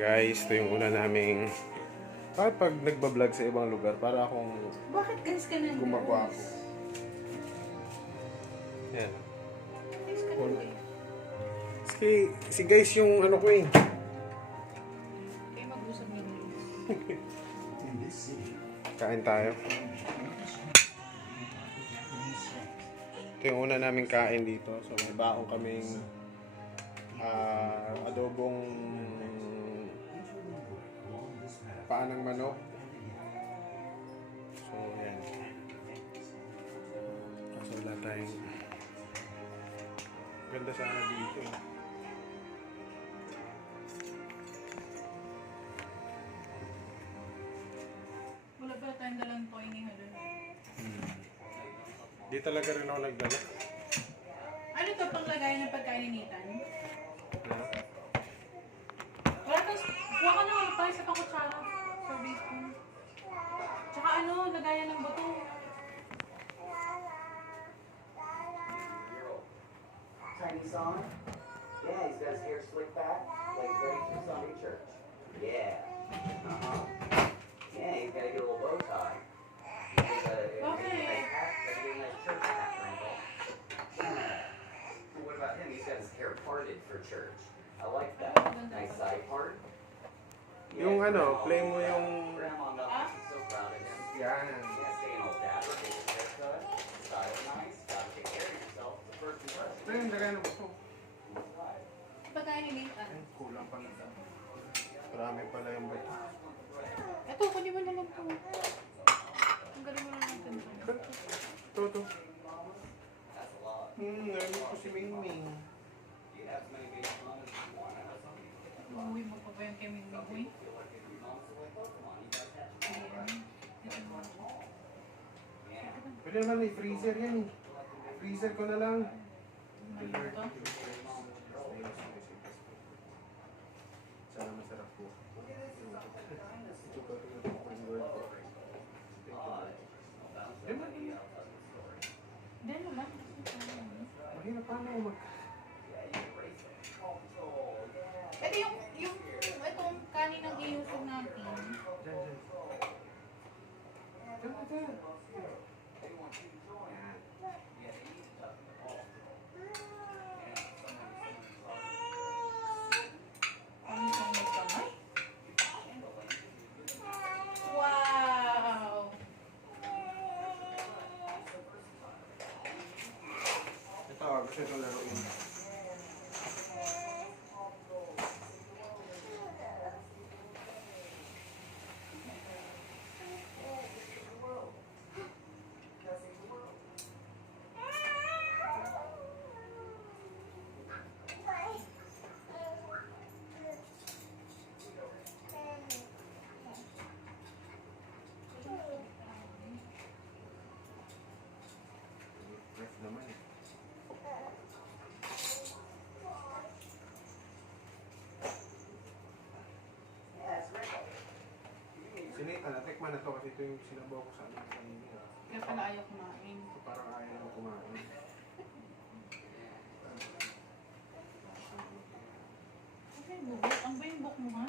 Guys, ito yung una naming pag nagbablog sa ibang lugar para akong Bakit guys ka na? gumagawa ako. Yan. Guys ka na. Si guys yung ano ko eh. Kayo mag-usap niyo guys. Kain tayo. Ito yung una naming kain dito. So may baong kaming adobong paa ng manok. So yan. Kaso wala tayong ganda sana dito. Wala ba tayong dalang toy ni Halon? Di talaga rin ako nagdala. Ano to panglagay ng pagkain ni Nathan? Ha? Wala tayong... Huwag ka na ulit tayo sa pangkutsara. Service spoon. Tsaka ano, lagayan ng bato. Tiny song? Yeah, he's got his hair slicked back, like he's ready for Sunday church. Yeah. Uh-huh. Yeah, he's got to get a little bow tie. He's got a nice hat, got to get a nice church hat wrinkle. What about him? He's got his hair parted for church. I like that. Nice side part. Yung ano, play mo yung... Grandma Melvin, she's so proud of him. Yan. Can't stay an old dapper, get his haircut, style nice, gotta take care of yourself. It's the first impression. Ito yung lagay na ito. Pagkain ni Nathan. Ay, kulang pala. Marami pala yung bato. Ito, kunin mo na lang po. Ang galing mo na natin. Ito. Ngayon ko si Mingming. Uuwi mo pa ba yung kay Mingming? Uy? Pwede naman may freezer yan eh. Freezer ko na lang. Ano to? Sana masarap po. Ito pa rin yung word ko. Hindi mo lang. Mahirap paano ako mag... Ito itong kaninang iusog natin. Diyan. Diyan. Ano itong magkamay? Wow! Ito, gusto itong laruin. Ref naman eh. Sinita, natikman na to kasi ito yung sinabaw ko sa amin kanina. Kaya pala ayaw kumain. So, parang ayaw na kumain. Okay, bubok. Ang ba yung buk mo ha?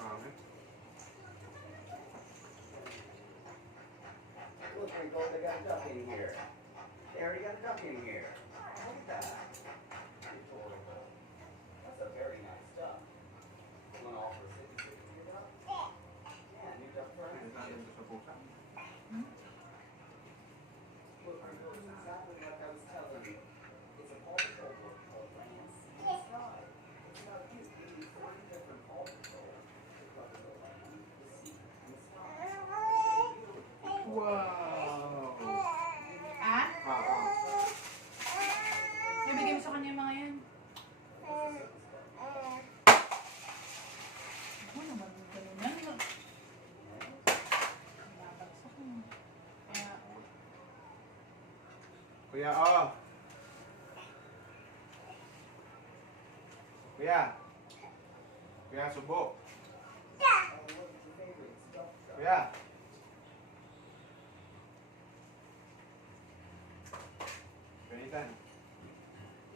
Pangit. Look, Rico, they got a duck in here. They already got a duck in here. Look at that. Adorable. That's a very nice duck. You want to offer a 50-50 for your duck? Yeah, new duck fries. Pinagdagan to sa pusa. Look, Rico, it's exactly like I was telling you. It's a Paw Patrol book called Lance in the Sky. It's about you getting 40 different Paw Patrol to cover the land, the sea, and the sky. Wow! Ah? Ah. Nabigay mo sa kanya yung mga yan. Ano naman yung ganun yan? Nabagsak mo. Kaya, Kuya, oh! Kuya! Kuya, subo! Kuya! Ganito.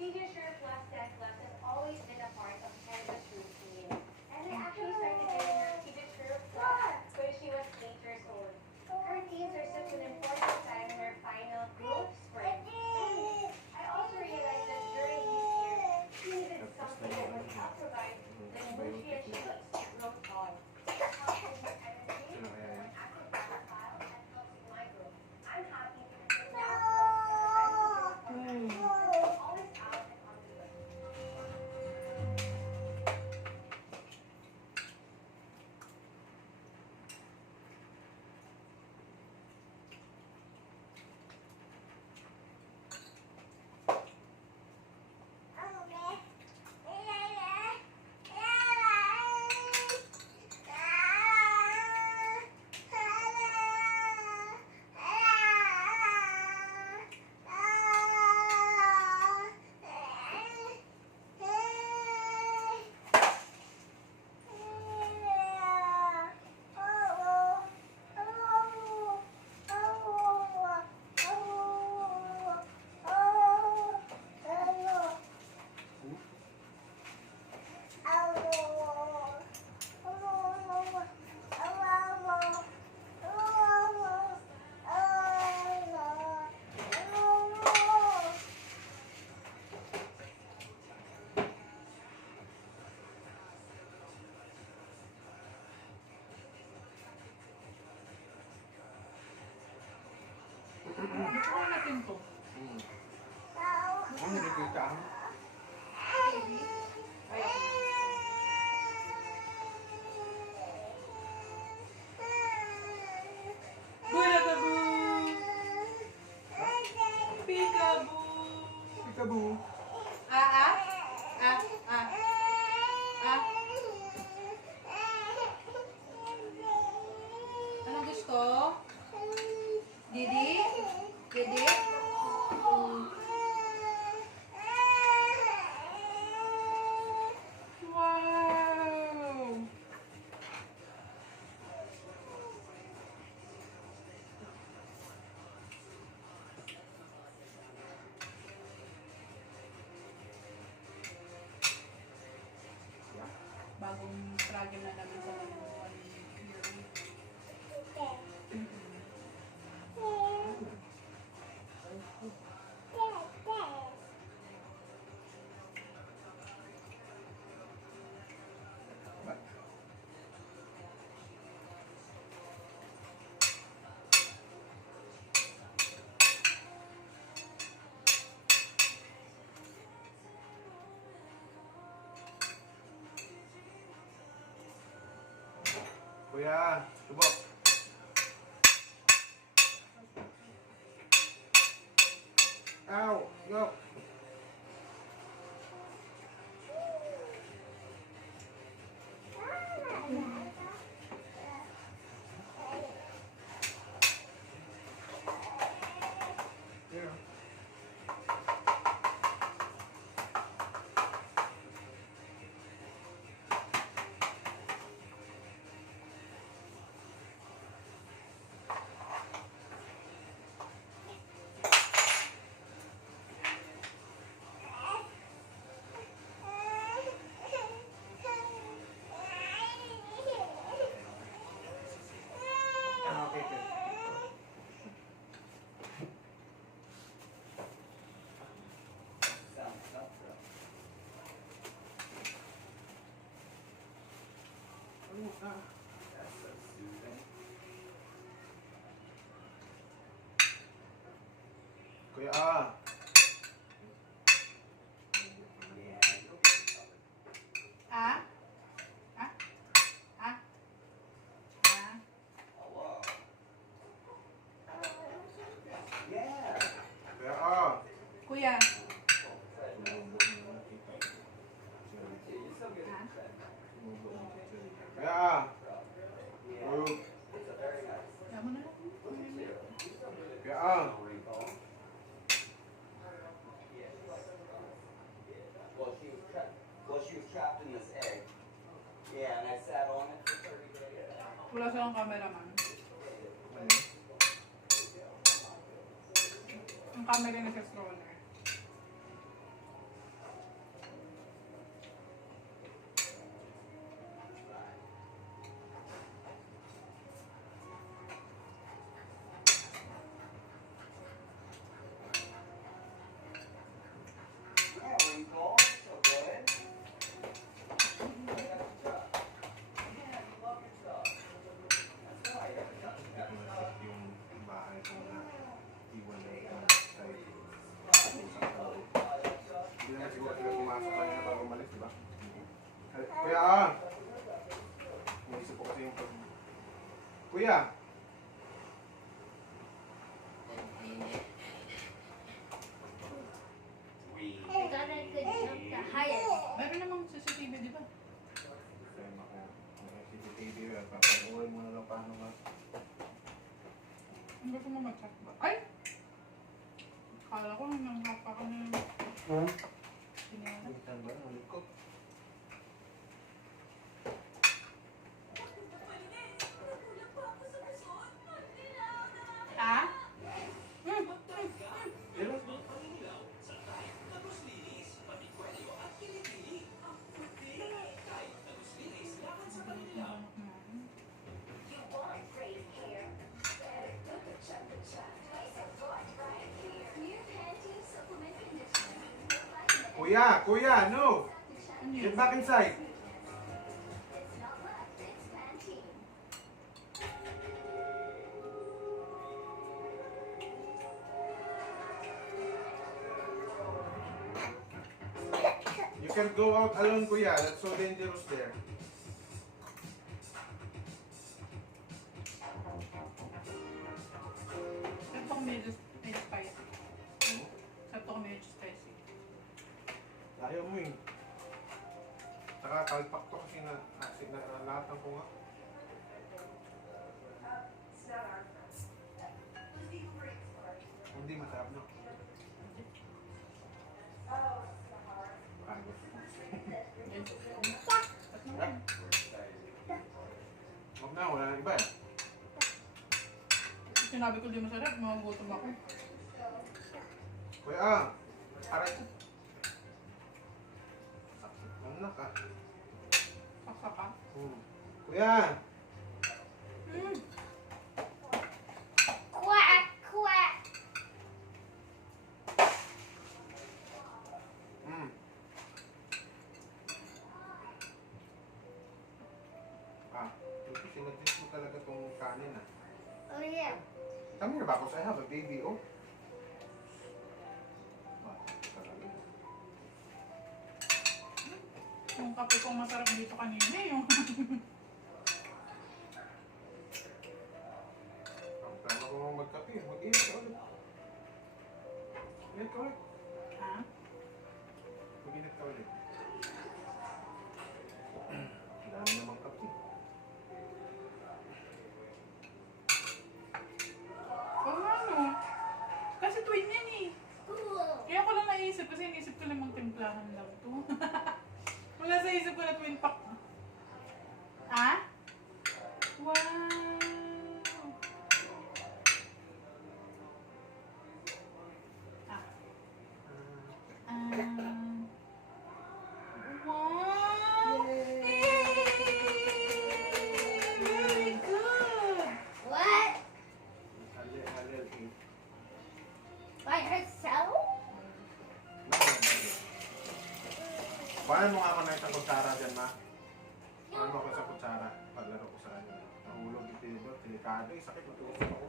You just sure flashed lagi na naman sa 1 year. Kuya, subok. Ow, yo. Yeah. Okay, good. Sounds up, bro. That's so soothing. Kuya, Yeah, you'll be covered. Ah? Ah? Ah? Ah? Hello. Yeah. kuya, Kuya. You're still getting Ah? fed. kuya, Yeah. Move. It's a very nice. Kaya mo na lang. kuya, No recall. Well, she was trapped in this egg. Yeah, and I sat on it for 30 days. Wala silang cameraman. Ang camera na sa stroller. Yeah, recall. So good. Yeah, you love your stuff. That's why you have to touch that. yung bahay ko na iwan na yung side. Hindi naman siguro sila pumasok kanina bago umalis, di ba? Kuya, Naisip ko kasi yung pag... Kuya! We. I thought I could jump the highest. Meron namang CCTV, di ba? Tema ko. May CCTV, papanoorin mo na lang paano nga. Ang gusto mo mag-chat ba? Ay! Kala ko nang hapa ka na. Sinala. Saan ba? Ulit ko. Ha? Kuya! Kuya! No! Ano Get yun? back inside! You can go out alone, Kuya. That's so dangerous there. Ito ko medyo spicy. Ito ko medyo spicy. Ayaw mo eh. Saka kalpak to kasi nalatan ko nga. Hindi masarap no. Pagod. Yan. Huwag na, wala nang iba eh. Sinabi ko di masarap, magugutom ako. Kuya, aray ko. Anak ah. Saksa ka. Hmm. Kuya! Mm. Quack, quack. Mm. Ito sinadjust mo talaga tong kanin ah. Oh yeah. Come here, Bakos. I have a baby, oh. Talaga. Yung kape kong masarap dito kanina yung Ang tama ko mga magkape. Mag-init ka ulit. Init ka ulit. ha? Mag-init ka ulit. Ang dami namang kape. Oo ano. Kasi twin yan eh. Kaya ko lang naisip kasi inisip ko limang timplahan lang to. Wala sa isip ko na twin pack. Ah? Wow! Ah. Wow! Very good! What? Halil, eh. By herself? Paano mo nga ako na isang kutsara dyan, ma? Paano ako sa kutsara? Paglaro ko sa kanya. Nahulog yung tinidor, delikado eh. Sakit, matuusok ako.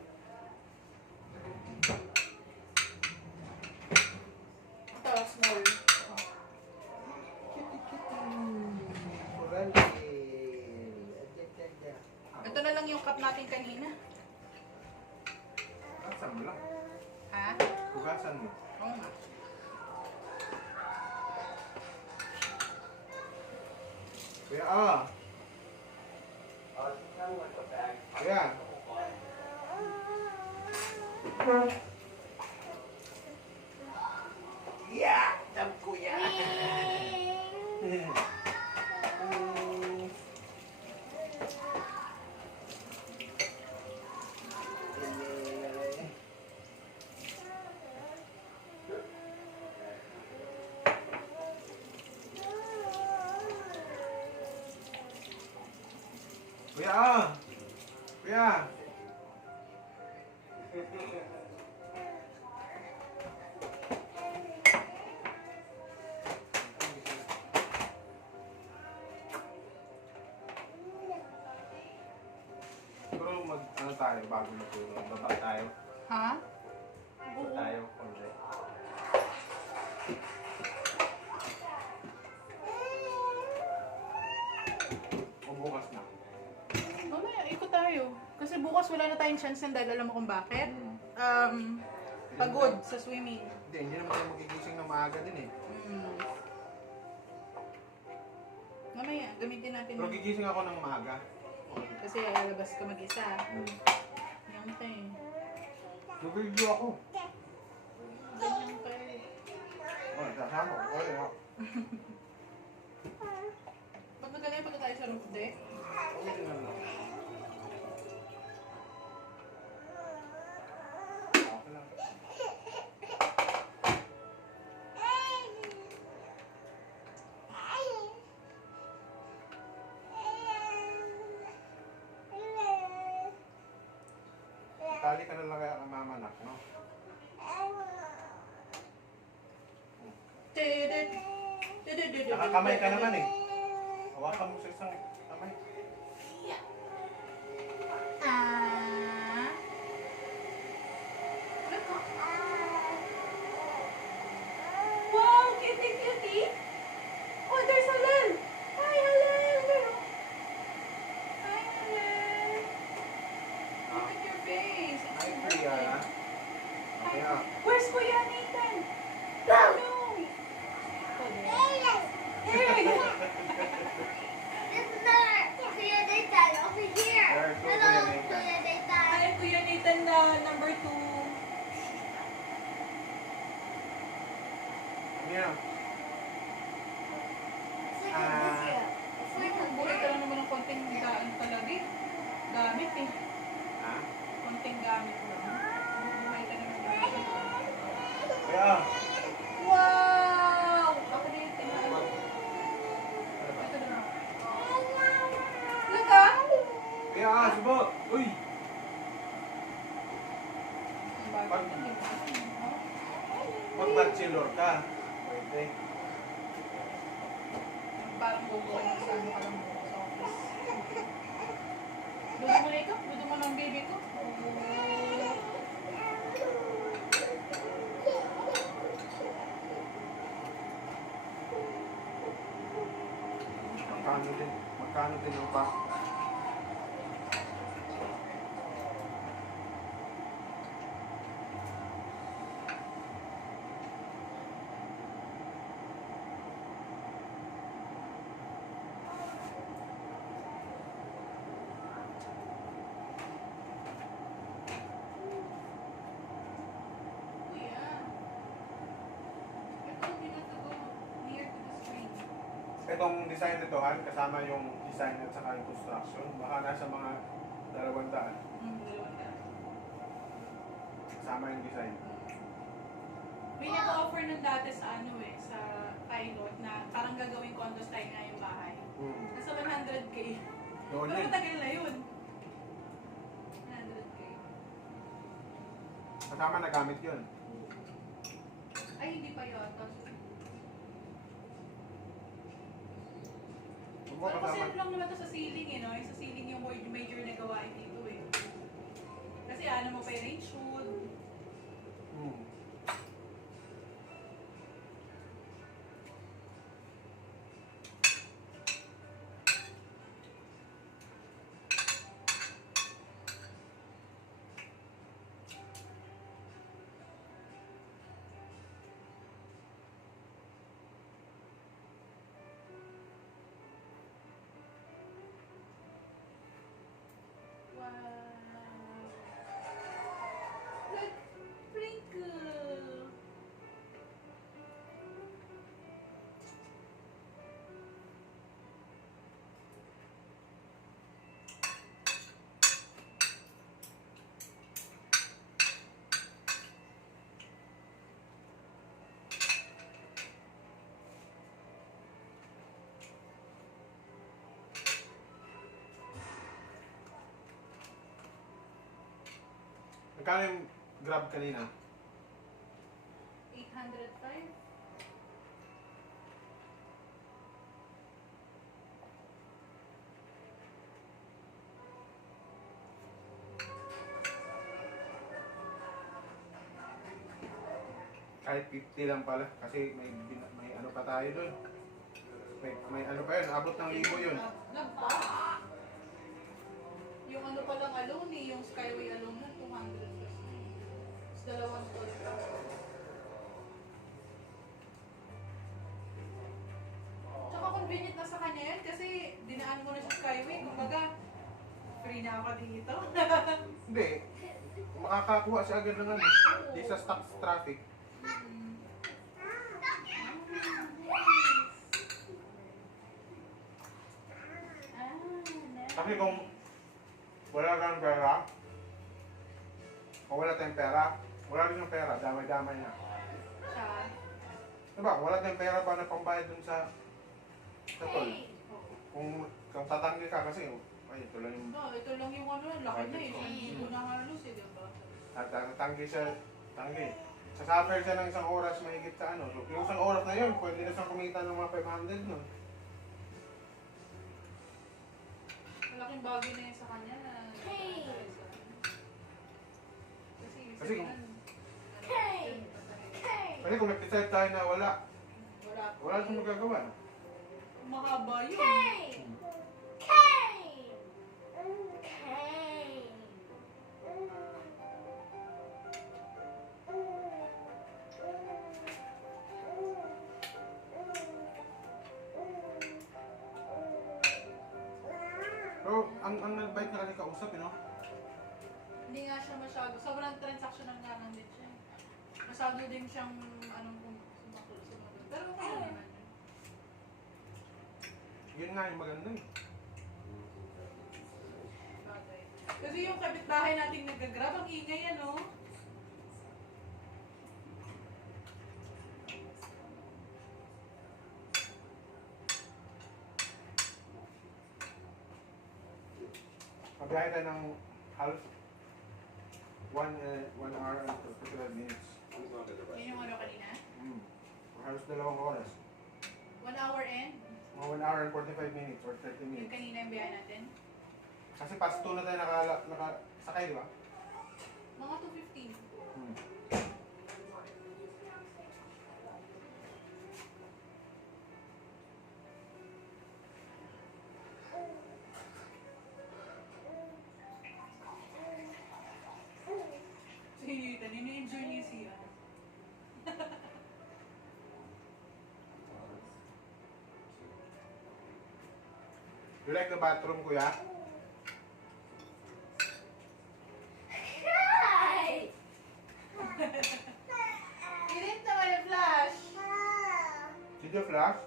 Ito, small. Ito na lang yung cup natin kanina. Hugasan mo lang. Ha? Hugasan mo. Oo nga. Kuya, ah! It's kind of like a bag. Kuya! Yeah, dam kuya. Kuya, ah! Kuya! Siguro ano tayo bago matulog. Baba tayo. Ha? Baba tayo. Konti. O bukas na. Mamaya, ikot tayo. Kasi bukas wala na tayong chance yan dahil alam mo kung bakit? Pagod sa swimming. Hindi naman tayo magigising ng maaga din eh. Mamaya, gamitin natin Pero yun. gigising ako ng maaga. Kasi lalabas ka mag-isa. Yan tayo. Nag-review ako. Ganyan pa eh. Oh, kasama ko. Oh, yeah. Pag magaling pa tayo sa roof deck. Okay lang. Okay lang. Tali ka na lang kaya kamamanak, no? Nakakamay ka naman eh. Hawakan mo sa isang kamay. Ah. Look, oh. Wow, cutie, cutie. Oh, there's Halal. Hi, Halal. Hi, Halal. Look at your face. It's Hi, your Priya. birthday. Okay ah. Where's Kuya Nathan? No. Hey. It's not Kuya Nathan over here. There's no Hello, Kuya Nathan. Kuya Nathan. Hi, Kuya Nathan na number 2. Yeah. It's like a video. It's like a Buhay ka lang naman ng konting gamit eh. Ha? Konting gamit lang. Buhay ka naman ng Kaya. wow! Ako na yung tinawag. Ito na. Look ah! Ah, subo! Uy! Ang bago Pag- din, di ba? Mag-bachelor ka. Pwede. Parang bubuhay na sa ano ka lang mo sa office. Luto mo na ikaw? Luto mo ng baby ko? Magkano din ang pack? Kuya. I told you not to go near to the screen. Itong design nito, Han, kasama yung design at saka yung construction. Baka nasa mga 200. Dalawang ka. Kasama yung design. May nag-offer nun dati sa ano eh, sa pilot na parang gagawing condo style nga yung bahay. Nasa 100K. Doon Pero yun. matagal na yun. 100K. Kasama na gamit yun. Ay, hindi pa yata. Huwag mo Pero kasi kasama. ano lang naman to sa ceiling eh, no? Yung sa ceiling yung major na gawain dito eh. Kasi ano mo pa yung range hood. Hmm. Wow. Look, sprinkle. Magkano yung grab kanina? 805. Kahit 50 lang pala. Kasi may ano pa tayo dun. May ano pa yun. Abot ng 1,000 yun. Nagpa. Yung ano pa lang alone eh, yung Skyway alone na 200 plus. Tapos dalawang toll pa. Tsaka convenient na sa kanya yan kasi dinaan mo na sa Skyway. Kumbaga, free na ako dito. Hindi. Makakakuha siya agad ng ano. Di sa stock traffic. Kasi kung wala kang pera, kung wala tayong pera, wala rin yung pera, damay-damay na. Siya. Diba, kung wala tayong pera, paano pambayad dun sa tol? Kung tatanggi ka kasi, ay, ito lang yung No, ito lang yung ano, laki na eh. Hindi ko na halos eh, diba? tatanggi siya, tanggi. Sa summer siya ng isang oras, mahigit sa ano. So, yung isang oras na yun, pwede na siyang kumita ng mga 500 nun. Malaking bagay na yun sa kanya na Hey! Kasi kung- Hey! Hey! Kasi kung nag-decide tayo na wala siyang magagawa. mahaba yun. Hey! Hey! Hey! Pero, ang nag-bite na kasi kausap, you know? Hindi nga siya masyado, sobrang transactional nga lang din siya. Masyado din siyang, anong sumaklot. Pero okay lang naman yun. Yun nga yung maganda eh. Bagay. Kasi yung kapitbahay nating nag-grab, ang ingay ano. Biyahe tayo ng halos 1 hour and 55 minutes. Yun yung ano kanina? Halos 2 oras. 1 hour and? Mga 1 hour and 45 minutes or 30 Yung minutes. kanina yung biyahe natin? Kasi past 2 na tayo nakasakay, di ba? Mga 2:15. Hmm. Si Ethan, ini-enjoy niya siya. You like the bathroom, kuya? Hi. You didn't know I flash. Did you flash?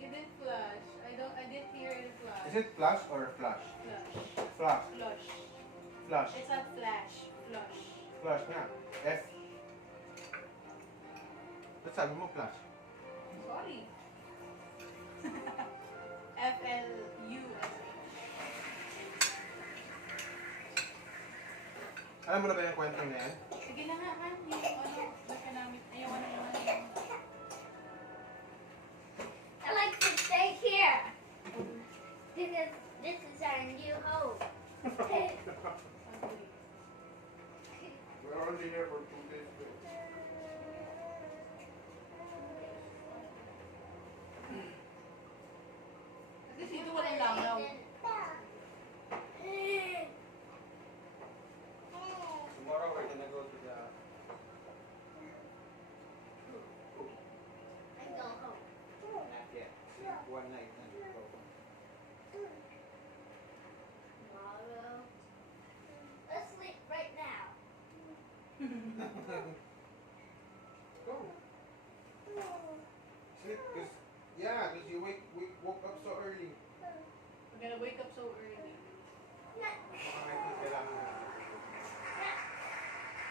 You didn't flash. I didn't hear it flash. Is it flash or flash? Flash. Flash. Flush. Flash. It's not flash. Flush. Flash nga. F. Ba't sabi mo flash? Sorry. F-L-U-S-H. Alam mo na ba yung kwentong na yan? Sige na nga, Han. Yung ano, baka namin. Ayaw ano naman yung... I like to stay here because this is our new home. We're only here for 2 days. Kasi dito walang langaw. Tomorrow we're gonna go to the... And go home. Not yet. One night and go. Tomorrow. Let's sleep right now. Go. Sleep, cause you woke up so early. We're gonna wake up so early.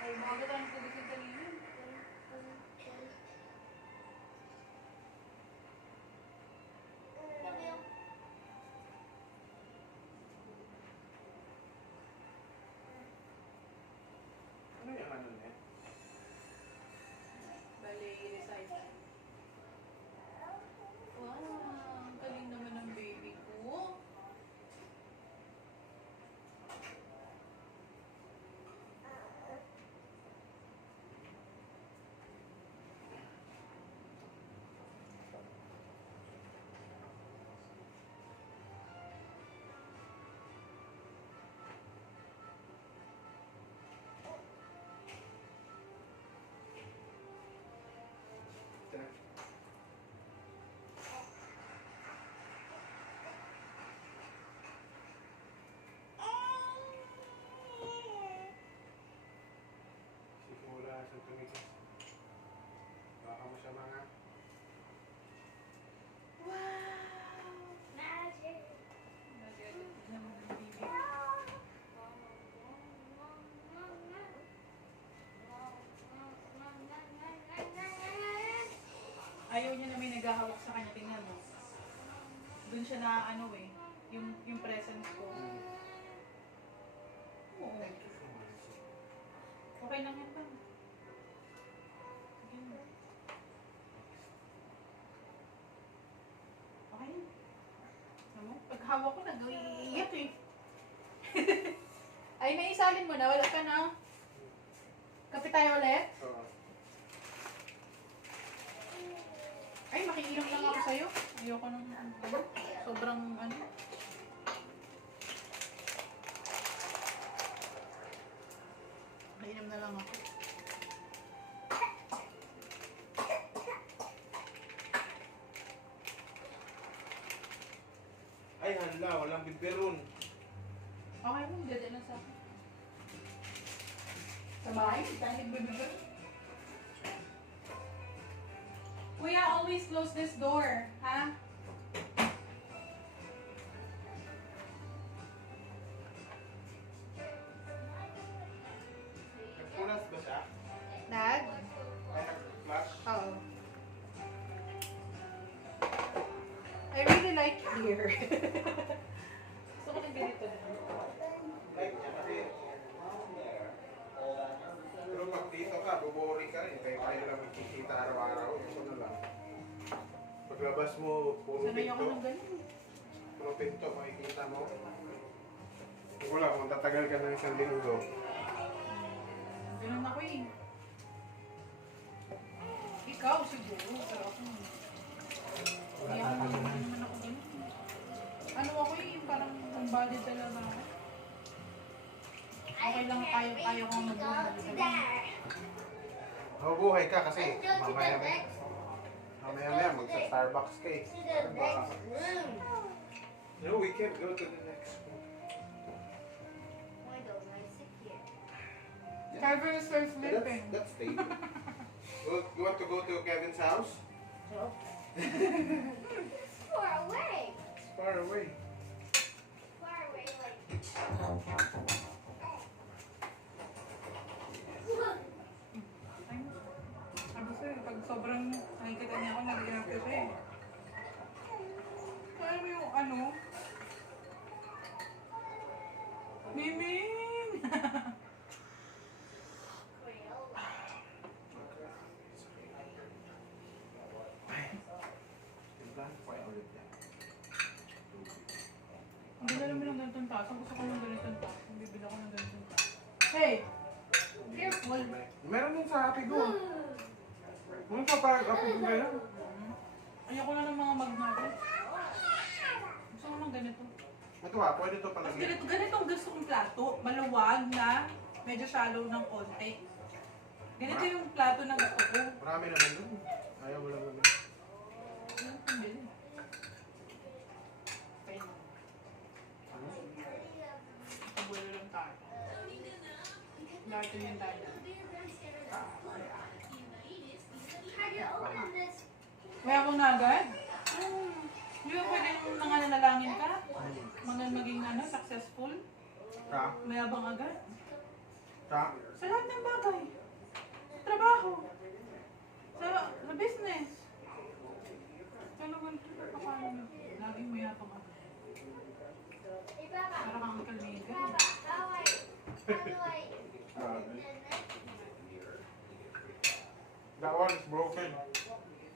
Ay, umaga tayo nagugising kanina. Ano yung ano na yan? Bale, i-recite. Wow, ang galing naman ng baby ko. Simula sa tumigis. Baka mo siya mga... Wow! Magic. Nagalit naman ng baby. Ayaw niya na may naghahawak sa kanya. Tingnan mo. Doon siya na ano eh. Yung presence ko. Oo. Okay lang yan ba? Sige na. Okay yan. Ano? Pag hawak ko nag-iiyak eh. Ay, may isalin mo na. Wala ka na. Kape tayo ulit? Oo. Ay, makiinom lang ako sa'yo. Ayoko nang ano. Sobrang ano. Makiinom na lang ako. Ay, hala, walang biberon. Okay mo, dede lang sa akin. Sa bahay, kahit bibigyan. Kuya, always close this door, ha? Nagpunas ba siya? Dad? Ay, nag-flash? Oo. I really like here. Gusto ko ng ganito na. Pero pag dito ka, buboring ka rin. Kaya kaya lang magkikita araw-araw. Ito na lang. Paglabas mo, puro Sanay ako pinto. ng ganun. Puro pinto, makikita mo. Wala, kung tatagal ka ng isang linggo. Ganun ako eh. Ikaw siguro, pero ako hindi ako naman ako ganun. Ano ako eh, parang ang valid talaga ako. Okay lang, kaya ko mag-buhay. Mabubuhay ka kasi Let's go to the mamaya next. mamaya magsa-Starbucks ka eh. To the next room. No, we can't go to the next room. Why don't I sit here? Kevin is still sleeping. That's David. You want to go to Kevin's house? Far away. It's far away. Far away, like. Sabi sa'yo, pag sobrang nakikita niya ako, nag-iarap ko siya eh. Kaya mo yung ano? Miming! Timplahan ko kaya ulit yan. Ang ganda naman ng ganitong taso. Gusto ko ng ganitong taso. Bibili ako ng ganitong taso. Hey! Careful! Meron din sa Happy Go. Ano pa parang Happy Go kaya? Ayoko na ng mga magnatin. Gusto ko ng ganito. Ito pwede ito Mas palagyan. ganito ang gusto kong plato. Maluwag na medyo shallow ng konti. Ganito yung plato na gusto ko. Marami naman dun. Ayaw mo lang naman. Ayun, pambili. Okay na. Kabuelo lang tayo. Lahat yun yung tayo. How do you open this? Kaya akong na agad? Di ba pwedeng mga nanalangin ka? Mga maging successful? Ka? Mayabang agad? Ka? Sa lahat ng bagay. Sa trabaho. Sa business. Ano ganito? Paano? Laging mayabang agad. Hey, Papa. Para kang kalmigan. Papa, how do I Grabe. open this? That one is broken.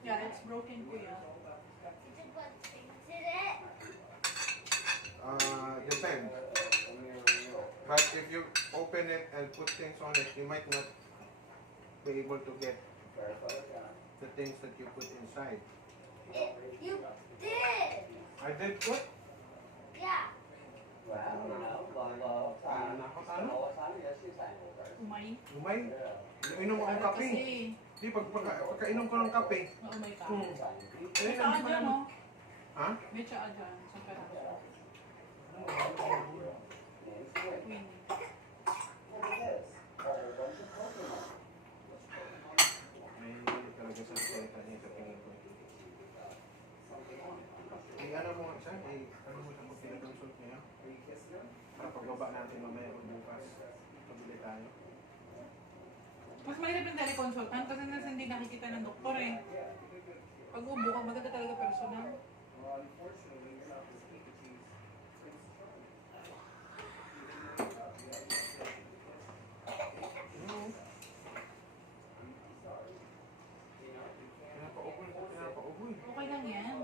Yeah, it's broken kuya. Is it what things in it? Depends. But if you open it and put things on it, you might not be able to get the things that you put inside. You did. I did what? Yeah. Umay. Umay? Inom akong Para kape. kasi, Di, pagkainom ko ng kape. maumay ka. Hmm. May tsaa dyan, oh. Ha? May tsaa dyan. Sa pera. Queen. May talaga sa salita niya sa tingin ko. Ano mo isa? Ano mo siya kung pinag-consult niya? Para pagbaba natin mamaya o bukas. Pabili tayo. Mas mahirap yung teleconsultant kasi nasa hindi nakikita ng doktor eh. Pag ubo ka, maganda talaga personal. Pinapauboy. Okay lang yan.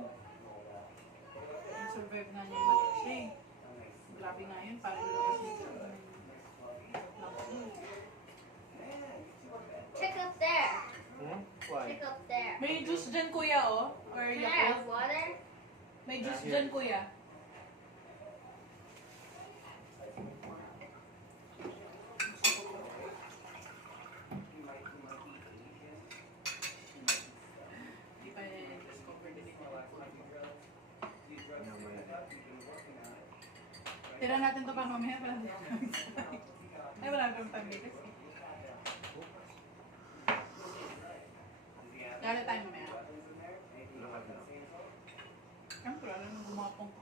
Survive nga niya yung maliit siya eh. Grabe nga yun, parang lumabas nito. Check up there. Why? Check up there. May juice dyan kuya oh. Or Can I have Yakult. water? May juice dyan kuya. Hindi pa discover din ito. Tira natin to pa mamaya. Wala na. Ay, wala kang pambilis eh. Dali tayo mamaya. Siyempre, alam mo gumapong ko.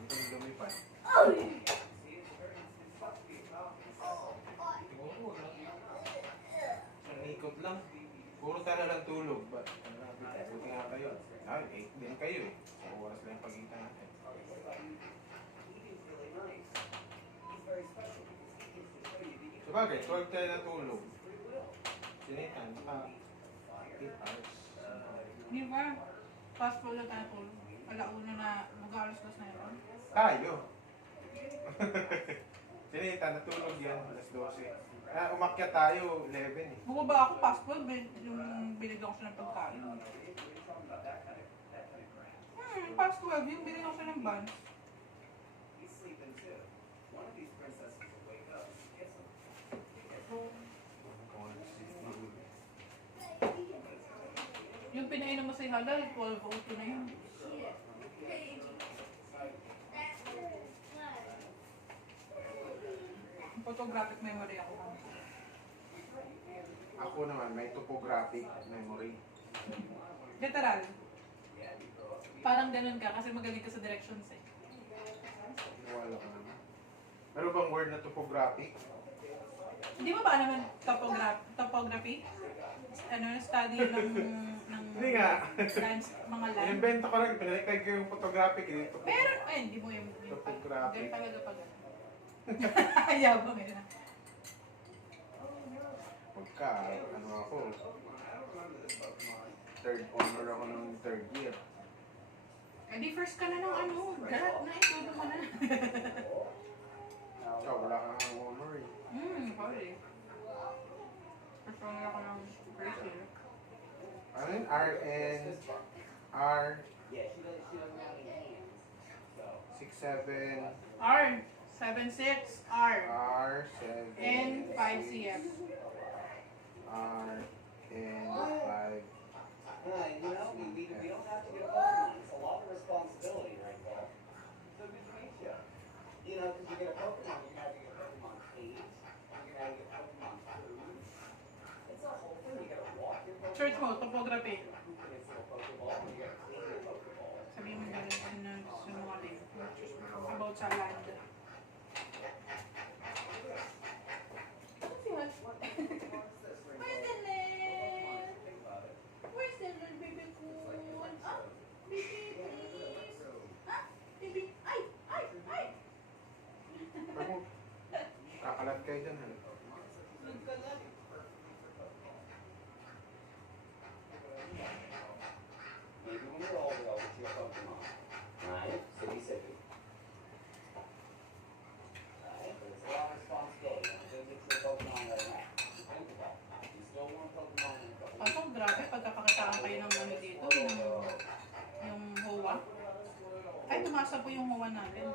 Ito yung lumipad. Isang ikot lang. Puro tala lang tulog. Buti nga kayo. Ah, 8 din kayo eh. Sa oras lang yung pagitan natin. So Sabagay, 12 tayo natulog. Sinitan, naka 8 hours. Di ba? Fast forward na tayo tulog. Alauna na, mag-alas-gas na yun. Tayo! Sinitan, natulog yan, alas 12. Umakyat tayo, 11 eh. Bumaba ako, fast forward, yung binigyan ko siya ng pagkain. Fast forward, yung binigyan ko siya ng buns. Yung pinainom mo sa halal, 12:02 na yun. Photographic memory ako. Ako naman, may topographic memory. Literal. Parang ganun ka kasi magaling ka sa directions eh. Wala ka naman. Meron bang word na topographic? Hindi mo ba naman topography? Ano, study ng Hindi nga. mga land? Invento ko lang, pinalikay ko yung photographic. Pero, hindi mo yung Topographic. ganun talaga pag ano. Yabang yun ah. Pagka, ano ako, third honor ako ng third year. Eh di first ka na ng ano, lahat na itulo mo na. So, wala kang honor eh. Sorry. First honor ako ng first year. Ano yun? RN, R, Yeah, she doesn't have any hands. So. 6'7", R, 7'6", R. R, 7, N, 5 cm. R, N, 5. You know, we don't have to get a Pokemon. It's a lot of responsibility, right, Paul? So good to meet you. You know, because you get a Pokemon, you're going to have to get a Pokemon cage. You're going to have to get Pokemon food. It's a whole thing. You got to walk your Pokemon. Search mo, topography. You put it into a Pokeball, and you got to clean your Pokeball. Sabihin mo ganun na sinungaling. About sa land. Ano si Hal? Where's the land? Where's the land, baby ko? Ah, baby, please. Ah, baby. Ay! Ay! Ay! Ako, kakalat kayo dyan, ha? Nagkalat. Maybe when you're older, I'll get you a Pokemon. Right? City City. Right? But it's a lot of responsibility. I'm going to get you a Pokemon right now. Pokeball. You still want Pokemon in a couple Kaso, grabe, pagkapakitaan kayo ng ano dito, yung HOA. Ay, tumasa po yung HOA natin.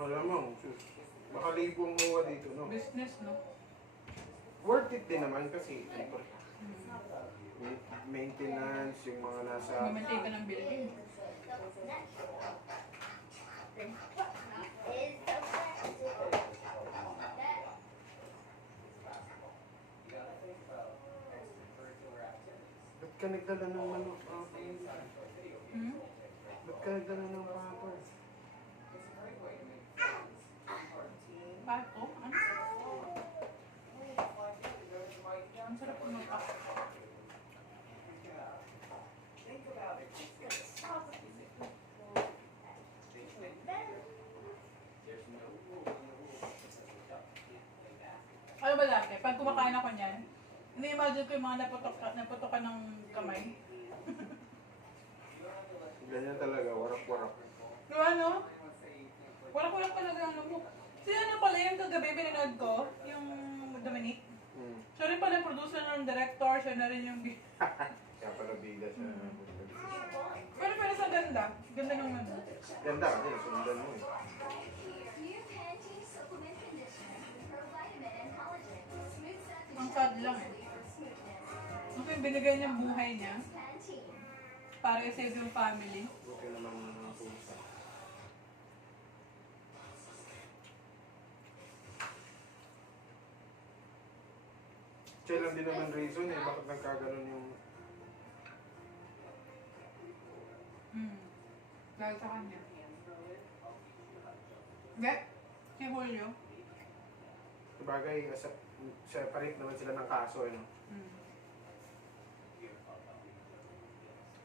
Malamang, sus. Baka libong muwa dito, no? Business, no? Worth it din naman kasi, siyempre, maintenance, yung mga nasa... Mamentay ka ng building. Ba't ka nagdala ng manok? Ba't ka nagdala ng pato? Pato? Ano? Ang sarap ng pato. Ano ba dati? Pag kumakain ako niyan, ini-imagine ko yung mga naputokan ng kamay. Ganyan talaga, warak-warak. Diba ano? Walang talaga ang mo. Si ano pala yung kagabi pinanood ko, yung Dominic. Siya rin pala yung producer ng director, siya na rin yung... Kaya pala bida siya. Pero sa ganda. Ganda ng ano. Ganda kasi, sundan mo eh. Ang sad lang eh. Ano yung binigay niyang buhay niya para i-save yung family. Buti naman ng pusa. Siya lang din naman reason eh, bakit nagkaganon yung... Dahil sa kanya. Hindi. Si Julio. Sabagay, separate naman sila ng kaso eh, no?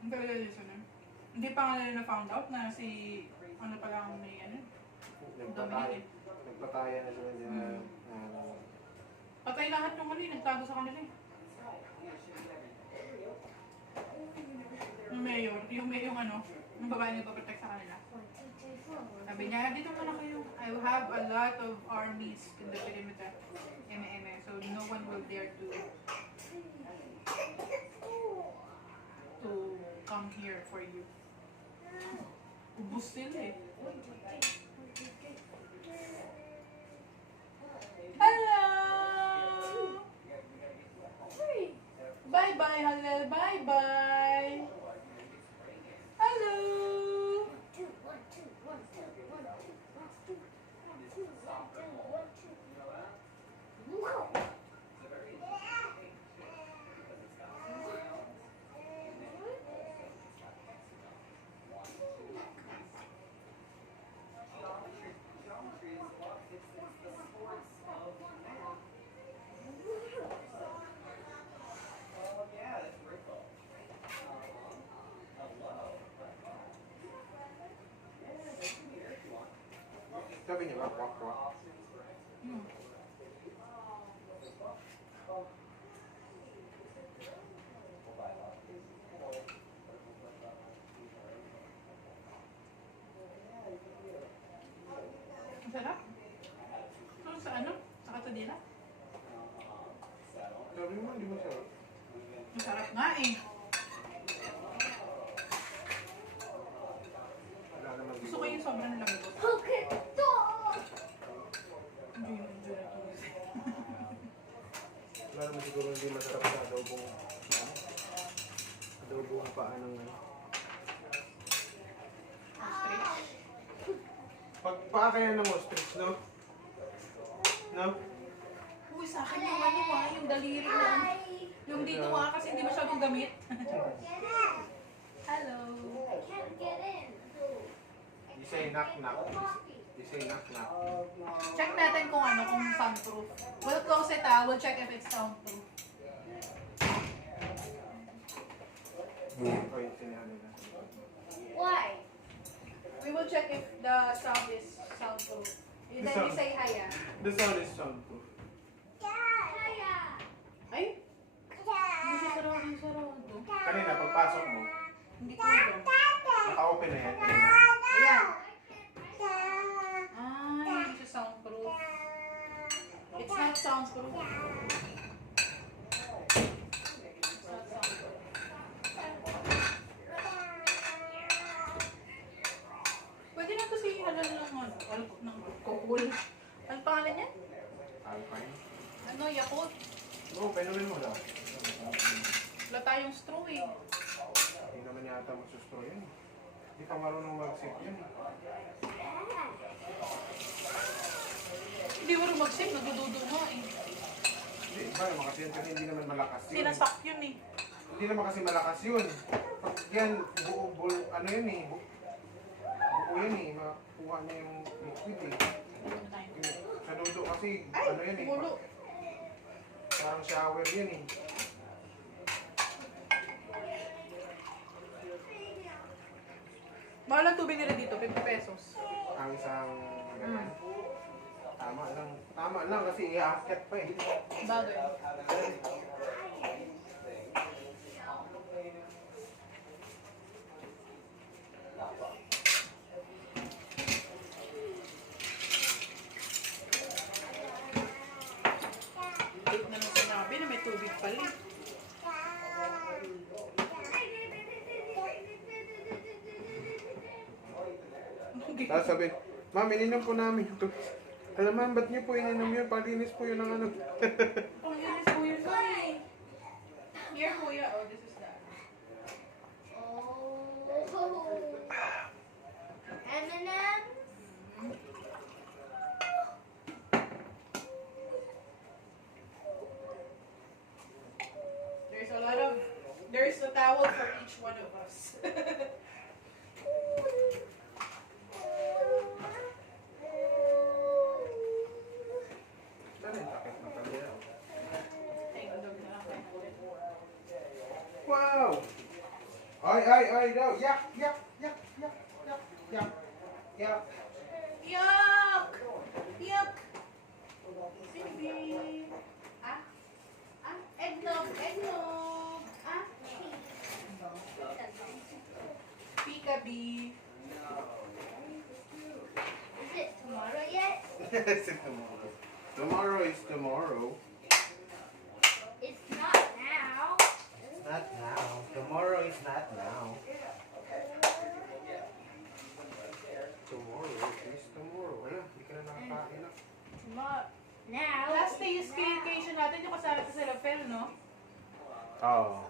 Ang talaga reason eh. Hindi pa nga nila na-found out na si... Ano pala ang may ano? Nagpataya na sila dyan na Patay lahat yung mali, nagtago sa kanila eh. Yung mayor, yung ano, yung babae na nagpaprotect sa kanila. Sabi niya, dito muna kayo. I will have a lot of armies in the perimeter. So no one will dare to come here for you. Ubus sila eh. Hello! Bye-bye, Halel. Bye-bye. Hello! Sabi niya, wak, wak, wak. Ang sarap. Sa ano? Sa katadila? Sabi mo, hindi mo sarap. Masarap nga eh. Wala naman Gusto ko yung sobrang lambot. Enjoy na to. Wala naman siguro hindi masarap sa adobong paa ng ano. Pag paa kaya ng ostrich, no? No? Uy, sa akin yung ano yung daliri lang. Yung dito kasi hindi masyadong gamit. Hello. You say knock knock. You say knock knock. Check natin kung soundproof. We'll close it we'll check if it's soundproof. Ito yung sinahan nila. Why? We will check if the sound is soundproof. Then you say hi. The sound is soundproof. Ay, hindi siya sarado. Kanina, pagpasok mo, Hindi ko alam. naka-open na yan. Kanina. Ayan. Hindi siya soundproof. It's not soundproof. It's not soundproof. Pwede na kasi halal ng kokul. Ano pangalan niya? Alpine. Ano, Yakult? Oo, penumin mo daw. Wala tayong straw eh. Hindi naman yata magsusto yun. Hindi pa marunong mag-sip yun. Hindi mo rin mag-sip, nagdududo nga eh. Hindi, iba naman kasi yun kasi hindi naman malakas yun. Sinasak yun eh. Hindi naman kasi malakas yun. Pag yan, buo, ano yun eh. Buo yun eh. Makuha niya yung liquid eh. Sa dudo kasi, Ay, ano yun eh. mulo. Parang shower yun eh. Mahal ang tubig nila dito, 50 pesos. Ang isang ganyan. Tama lang kasi i-akyat pa eh. Bagay. Date na nung sinabi na may tubig pala eh. Tapos sabi, ma'am, ininom po namin ito. Alam ma'am, ba't niyo po ininom yun? Palinis po yun ng ano. Panginis po yun eh. Here kuya, oh this is that. M&M. There's a towel for each one of us. Saan yung takip ng kaldero? Tingdog na lang tayo. Wow! Ay daw! Yak! Yak! Yak! Yak! Yak! Yak! Yak! Yuck! Yuck! Baby! Eggnog, eggnog. Ah, Pika beef. is it tomorrow yet? Yes, tomorrow. Tomorrow is tomorrow. It's not now. Not now. Tomorrow is not now. Tomorrow is tomorrow. Wala, hindi ka na nakakain na. Now. Last day is vacation natin. Yung kasama ko sila Fel, no? Oo.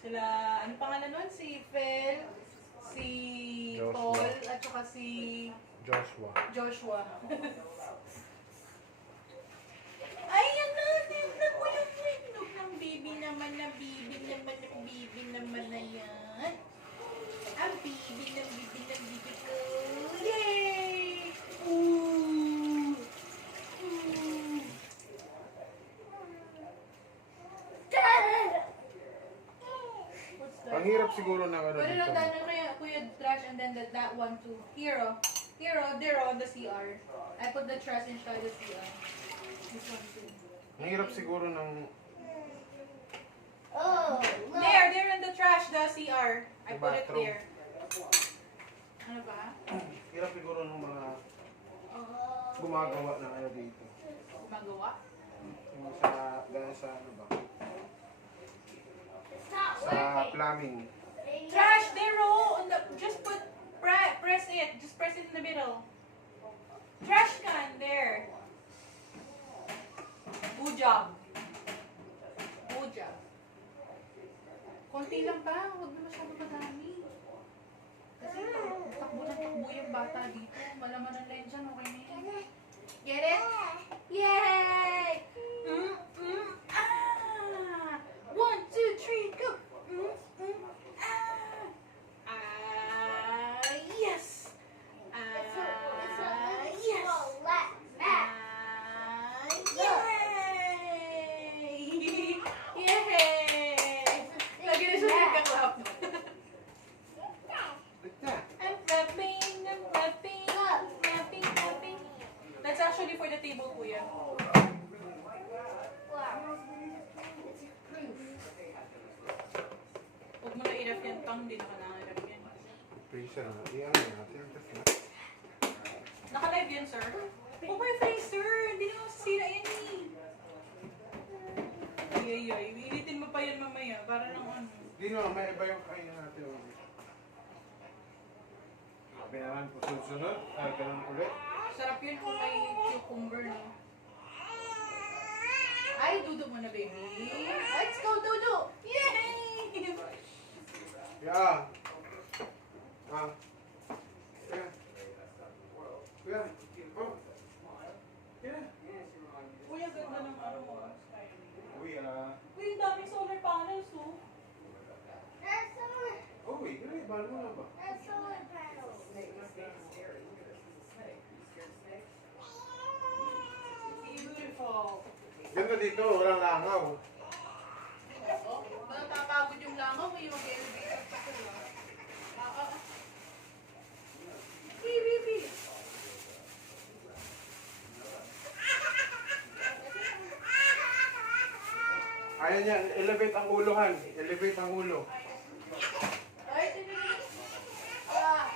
Sila, ano pangalan nun? Si Fel, si Joshua. Paul, at saka si Joshua. Joshua. Ay, ano? Tignan mo yung itlog ng baby naman na baby naman ng baby naman na yan. Ang baby ng baby ko. Yay! Ooh! Ooh! What's that? Ang hirap siguro ng ano Pwede dito. lang dahil kaya Kuya Trash and then that one too. Hero. Hero, there on the CR. I put the trash inside the CR. This one too. Ang hirap siguro ng Oh, look. There in the trash, the CR. I The put it bathroom. there. Ano ba? hirap siguro ng mga Oh. gumagawa ng ano dito. Gumagawa? Yung sa dahil sa ano ba? It's not Sa working. plumbing. Trash, there oh! On the, just put, press it. Just press it in the middle. Trash can, there. Good job. Good job. Konti lang pa. Huwag na masyado madami. Kasi takbo ng takbo yung bata dito. Malaman na lang dyan. Okay na yun. Get it? Yay! Ah! 1, 2, 3, go! Ah! Ah! Yes! It's Ah! a Yes! let back. Ah! Yay! Yay! Lagi na siya nagka-clap. Like that. I'm rapping, rapping. That's actually for the table, kuya. Wow. It's proof. Huwag mo na i-rap yan, tang, hindi naman na-rap yan. Freezer na. Iyan na natin. Naka-live yan, sir? Oh, my face, sir! Hindi naman masisira yan eh. Ay, iinitin mo pa yan mamaya, para lang ano. Hindi naman, may iba yung kain natin. Sabi naman po susunod. Ganun ulit. Sarap yun kung may cucumber, no? Ay, dudo mo na, baby. Let's go, dudo! Yay! Yeah. Ah. Yeah. Yeah. Oh. Yeah. Kuya, ganda ng ano mo. Uy, ah. Uy, ang daming solar panels, oh. Uy, ganun, balo mo na ba? That's solar panels. Beautiful. Ganda dito, walang langaw. Natapagod yung langaw, may mag-elevator pa sila. Beep. Ayan yan, elevate ang ulo, Han. Elevate ang ulo. Ay, ah.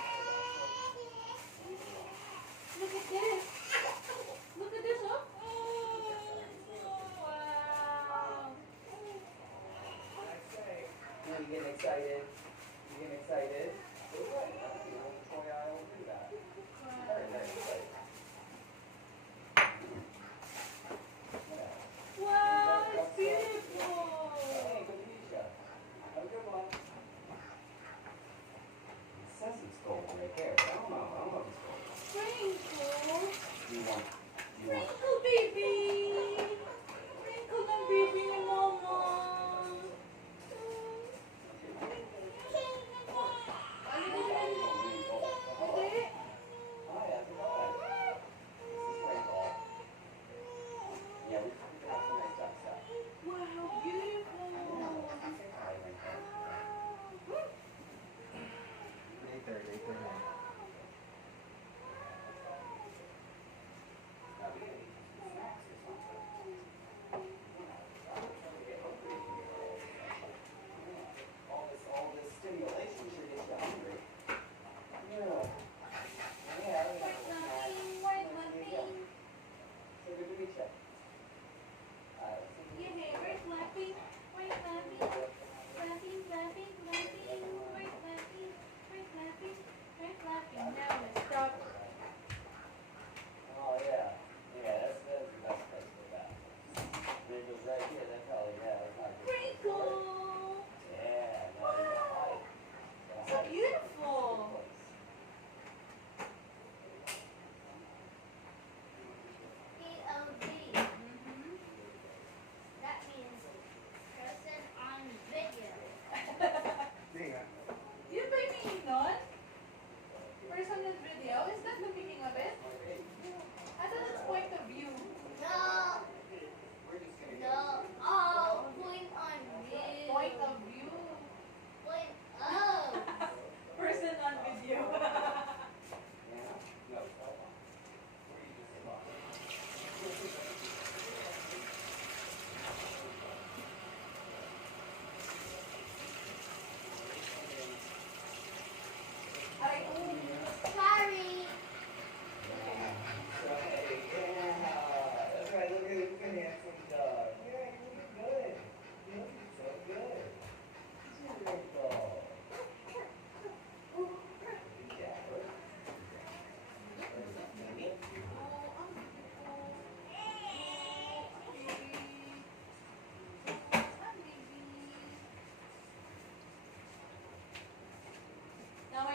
Look at this. Look at this, oh. Wow. You get excited. You get excited. Toy aisle will do that. Very, very excited. Wow, it's beautiful. Hey, good to meet you. Have a good one. It says it's gold right there. I don't know if it's gold. Sprinkle. You want Sprinkle, baby. Sprinkle ng baby ni mama. Hindi. Yeah, we have some nice stuff. Wow, beautiful. Later na.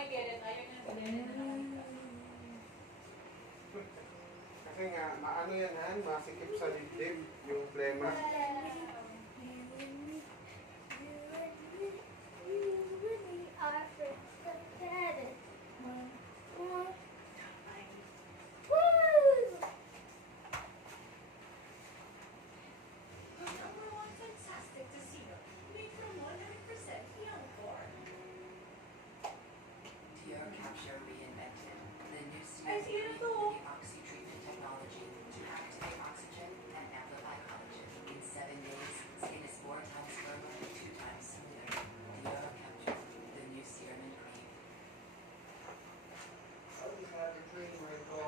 I get it. Ayaw niya ganyan. Kasi nga, maano yan Han, masikip sa dibdib, yung plema.